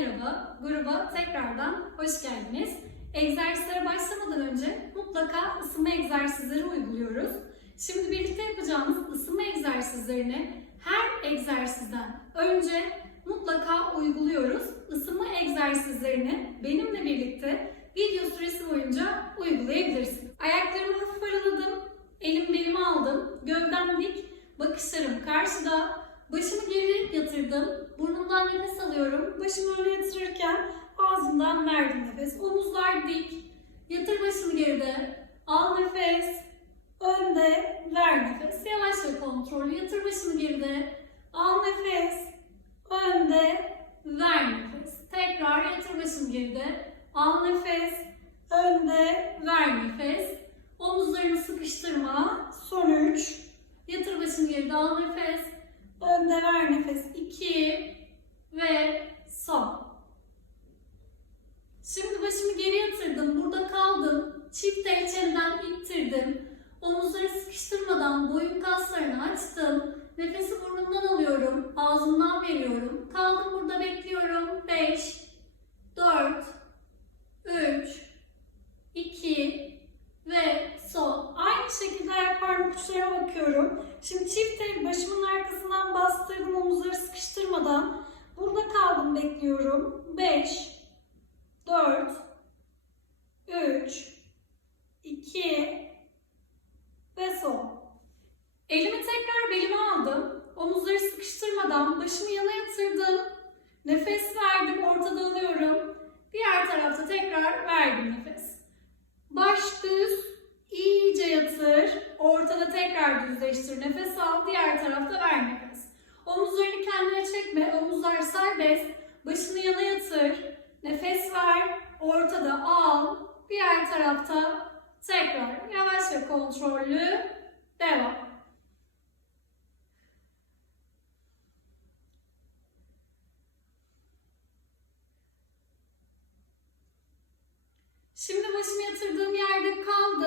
merhaba. Gruba tekrardan hoş geldiniz. Egzersizlere başlamadan önce mutlaka ısınma egzersizleri uyguluyoruz. Şimdi birlikte yapacağımız ısınma egzersizlerini her egzersizden önce mutlaka uyguluyoruz. Isınma egzersizlerini benimle birlikte video süresi boyunca uygulayabilirsiniz. Ayaklarımı hafif araladım, elim belime aldım, gövdem dik, bakışlarım karşıda, başımı geri yatırdım, burnumdan nefes alıyorum, başımı öne yatırırken ağzımdan verdim nefes, omuzlar dik, yatır başını geride, al nefes, önde, ver nefes, yavaş ve kontrollü, yatır başını geride, al nefes, önde, ver nefes, tekrar yatır başını geride, al nefes, önde, ver nefes, omuzlarını sıkıştırma, son 3, yatır başını geride, al nefes, önde ver nefes, 2 ve son. Şimdi başımı geri yatırdım, burada kaldım, çift el çeneden ittirdim, omuzları sıkıştırmadan boyun kaslarını açtım, nefesi burnumdan alıyorum, ağzımdan veriyorum, kaldım burada bekliyorum, 5, 4, 3, 2 ve son. Aynı şekilde ayak parmak uçlarına bakıyorum. Şimdi çift el başımın arkasından bastırdım omuzları sıkıştırmadan. Burada kaldım bekliyorum. 5 4 3 2 ve son. Elimi tekrar belime aldım. Omuzları sıkıştırmadan başımı yana yatırdım. Nefes verdim, ortada alıyorum. Diğer tarafta tekrar verdim nefes. Baş düz, iyice yatır. Ortada tekrar düzleştir. Nefes al, diğer tarafta ver nefes. Omuzlarını kendine çekme, omuzlar serbest. Başını yana yatır. Nefes ver, ortada al. Diğer tarafta tekrar yavaş ve kontrollü devam. Şimdi başımı yatırdığım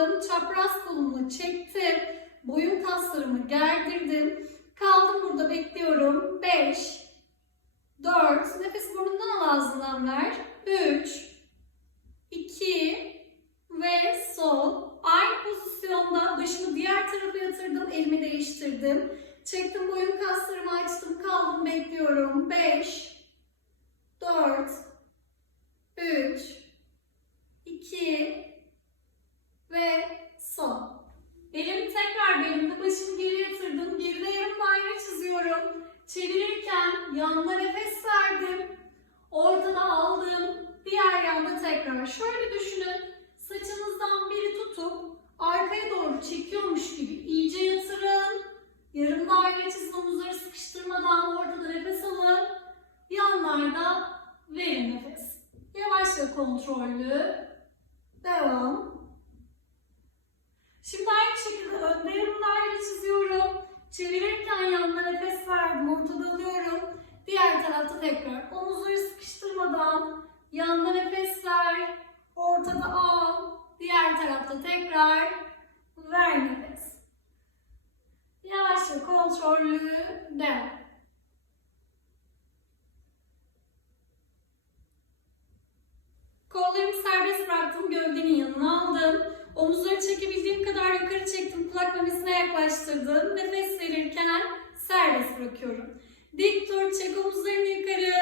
kaldım. Çapraz kolumu çektim. Boyun kaslarımı gerdirdim. Kaldım burada bekliyorum. 5 4 Nefes burnundan al ağzından ver. 3 2 ve sol. Aynı pozisyonda başımı diğer tarafa yatırdım. Elimi değiştirdim. Çektim boyun kaslarımı açtım. Kaldım bekliyorum. 5 4 3 2 ve son. Elimi tekrar belimde başımı geri yatırdım. Geride yarım daire çiziyorum. Çevirirken yanına nefes verdim. Ortada aldım. Diğer yanda tekrar. Şöyle düşünün. Saçınızdan biri tutup arkaya doğru çekiyormuş gibi iyice yatırın. Yarım daire çizin omuzları sıkıştırmadan ortada nefes alın. Yanlarda verin nefes. Yavaş ve kontrollü. Devam. Şimdi aynı şekilde önde yarım daire çiziyorum. Çevirirken yanına nefes verdim, ortada alıyorum. Diğer tarafta tekrar omuzları sıkıştırmadan yanına nefes ver, ortada al. Diğer tarafta tekrar ver nefes. Yavaş ve kontrollü devam. Kollarımı serbest bıraktım, gövdenin yanına aldım. Omuzları çekebildiğim kadar yukarı çektim, kulak memesine yaklaştırdım. Nefes verirken serbest bırakıyorum. Dik dur, çek omuzlarını yukarı.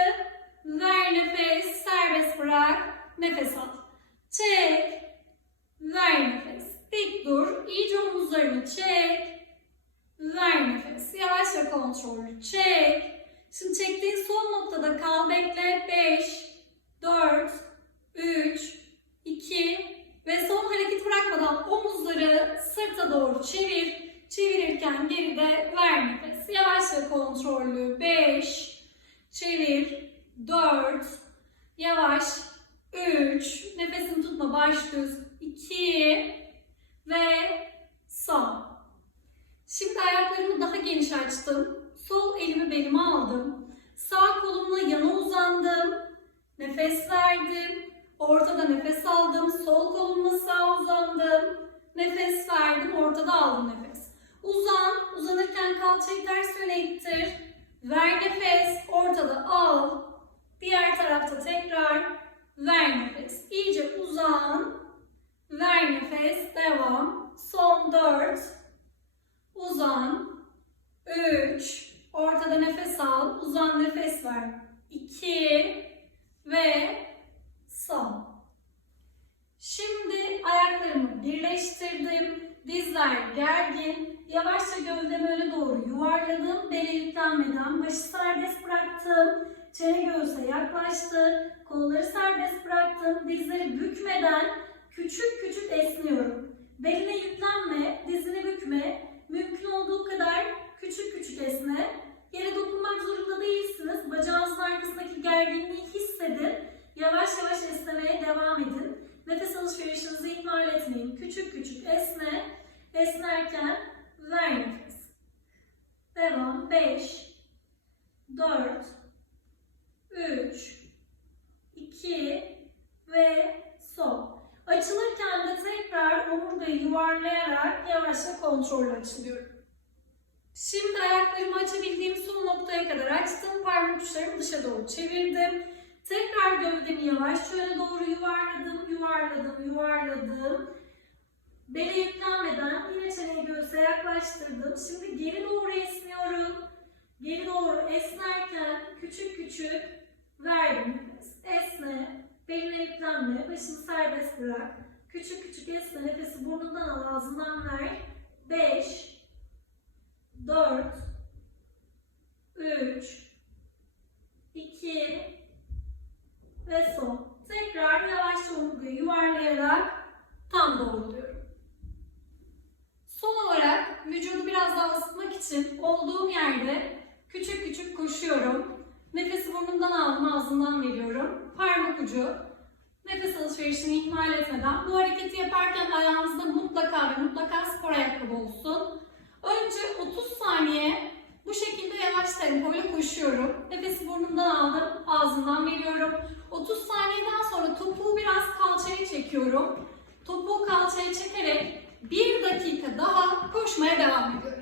Ver nefes, serbest bırak. Nefes al. Çek. Ver nefes. Dik dur, iyice omuzlarını çek. Ver nefes. Yavaş ve kontrollü. Çek. Şimdi çektiğin son noktada kal, bekle. 5, 4, 3, 2 ve son hareket bırakmadan omuzları sırta çevir. Çevirirken geride ver nefes. Yavaş ve kontrollü. 5, çevir. 4, yavaş. 3, nefesini tutma baş düz. 2 ve son. Şimdi ayaklarımı daha geniş açtım. Sol elimi belime aldım. Sağ kolumla yana uzandım. Nefes verdim. Ortada nefes aldım. Sol kolumla sağ uzandım. Nefes verdim. Ortada aldım nefes. Uzan. Uzanırken kalçayı ters yöne ittir. Ver nefes. Ortada al. Diğer taraf tarafta tekrar ver nefes. İyice uzan. Ver nefes. Devam. Son 4. Uzan. 3. Ortada nefes al. Uzan nefes ver. 2. Ve son. Şimdi ayaklarımı birleştirdim. Dizler gergin. Yavaşça gövdemi öne doğru yuvarladım. Beli yüklenmeden başı serbest bıraktım. Çene göğüse yaklaştı. Kolları serbest bıraktım. Dizleri bükmeden küçük küçük esniyorum. Beline yüklenme, dizini bükme. Mümkün olduğu kadar küçük küçük esne. Yere dokunmak zorunda değilsiniz. Bacağınızın arkasındaki gerginliği hissedin. Yavaş yavaş esnemeye devam edin. Nefes alışverişinizi ihmal etmeyin. Küçük küçük esne. Esnerken ver nefes. Devam. 5 4 3 2 ve son. Açılırken de tekrar omurgayı yuvarlayarak yavaşça kontrollü açılıyorum. Şimdi ayaklarımı açabildiğim son noktaya kadar açtım. Parmak uçlarımı dışa doğru çevirdim. Tekrar gövdemi yavaşça öne doğru yuvarladım, yuvarladım, yuvarladım. Bele yüklenmeden yine çeneyi göğüse yaklaştırdım. Şimdi geri doğru esniyorum. Geri doğru esnerken küçük küçük verdim. Esne, beline yüklenme, başını serbest bırak. Küçük küçük esne, nefesi burnundan al, ağzından ver. için olduğum yerde küçük küçük koşuyorum. Nefesi burnumdan aldım, ağzımdan veriyorum. Parmak ucu. Nefes alışverişini ihmal etmeden bu hareketi yaparken ayağınızda mutlaka ve mutlaka spor ayakkabı olsun. Önce 30 saniye bu şekilde yavaş tempoyla koşuyorum. Nefesi burnumdan aldım, ağzımdan veriyorum. 30 saniyeden sonra topuğu biraz kalçaya çekiyorum. Topuğu kalçaya çekerek 1 dakika daha koşmaya devam ediyorum.